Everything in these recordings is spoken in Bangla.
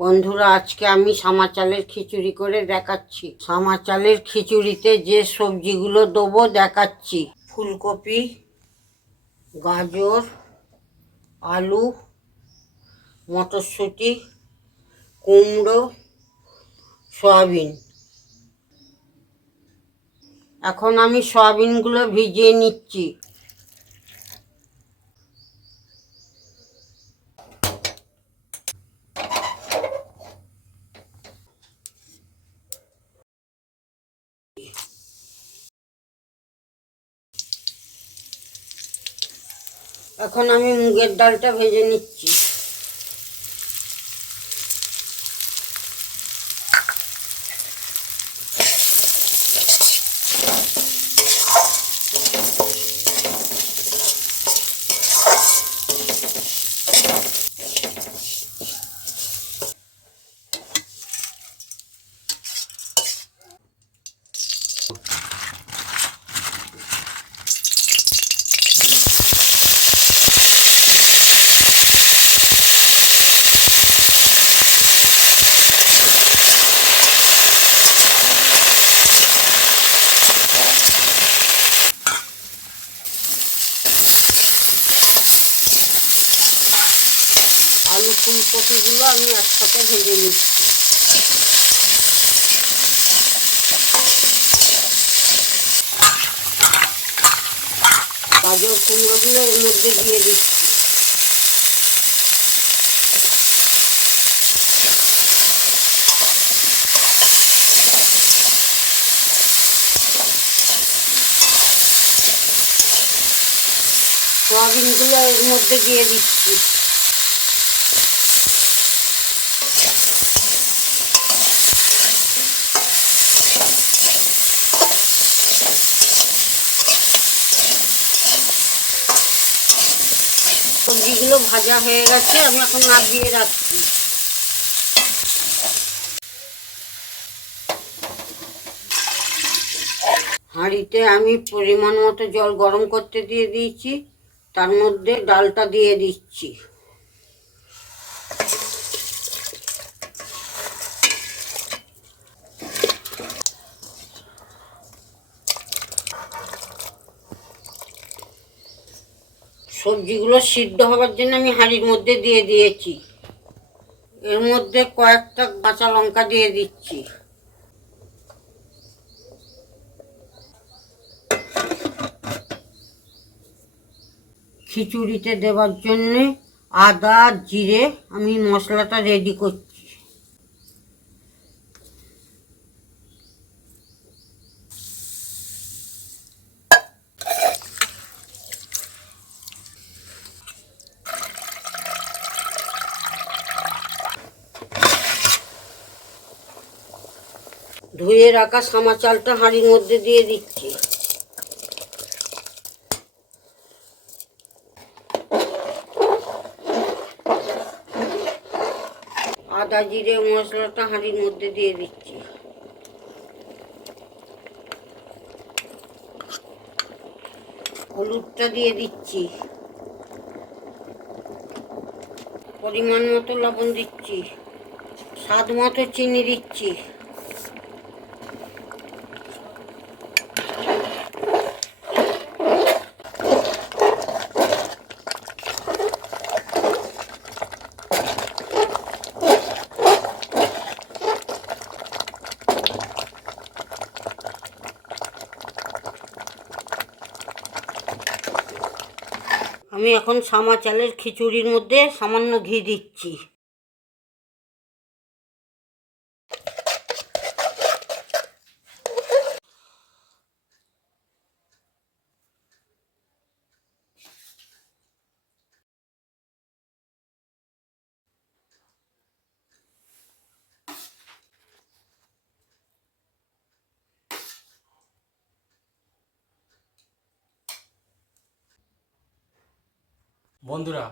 বন্ধুরা, আজকে আমি সামা চালের খিচুড়ি করে দেখাচ্ছি। সামা চালের খিচুড়িতে যে সবজিগুলো দেবো দেখাচ্ছি। ফুলকপি, গাজর, আলু, মটরশুঁটি, কুমড়ো, সয়াবিন। এখন আমি সয়াবিনগুলো ভিজিয়ে নিচ্ছি। এখন আমি মুগের ডালটা ভেজে নিচ্ছি আলু ফুলকপিগুলো আমি একসাথে ভেজে নিচ্ছি। গাজর কুমড়োগুলো এর মধ্যে দিয়ে দিচ্ছি। সয়াবিনগুলো এর মধ্যে দিয়ে দিচ্ছি। সবজিগুলো ভাজা হয়ে গেছে, আমি এখন নাবিয়ে রাখছি। হাঁড়িতে আমি পরিমাণ মতো জল গরম করতে দিয়ে দিয়েছি, তার মধ্যে ডালটা দিয়ে দিচ্ছি। সবজিগুলো সিদ্ধ হওয়ার জন্য আমি হাঁড়ির মধ্যে দিয়ে দিয়েছি। এর মধ্যে কয়েকটা কাঁচা লঙ্কা দিয়ে দিচ্ছি। খিচুড়িতে দেওয়ার জন্যে আদা, জিরে আমি মশলাটা রেডি করছি। ধুয়ে রাখা সামা চালটা হাঁড়ির মধ্যে দিয়ে দিচ্ছি। আদা জিরে মশলাটা হাঁড়ির মধ্যে দিয়ে দিচ্ছি। হলুদটা দিয়ে দিচ্ছি। পরিমাণ মতো লবণ দিচ্ছি। স্বাদ মতো চিনি দিচ্ছি। আমি এখন সামা চালের খিচুড়ির মধ্যে সামান্য ঘি দিচ্ছি। বন্ধুরা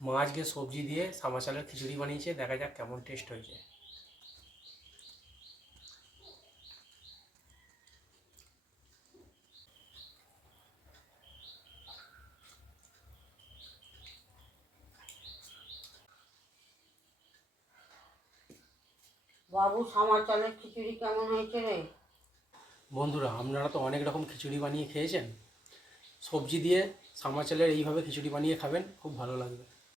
মা আজকে সবজি দিয়ে সামা চালের খিচুড়ি বানিয়েছে দেখা যাক কেমন টেস্ট হয়েছে। বাবু সামা চালের খিচুড়ি কেমন হয়েছে রে? বন্ধুরা আপনারা তো অনেক রকম খিচুড়ি বানিয়ে খেয়েছেন। সবজি দিয়ে সামা চালের এইভাবে খিচুড়ি বানিয়ে খাবেন খুব ভালো লাগবে।